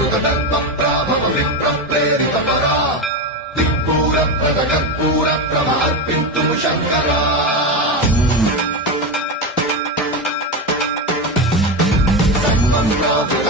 ప్రాభవ విప్ర ప్రేరిత పరా దిక్పూర ప్రద కర్పూర ప్రభ అర్పింతుము శంకరా సన్మంత్రావృత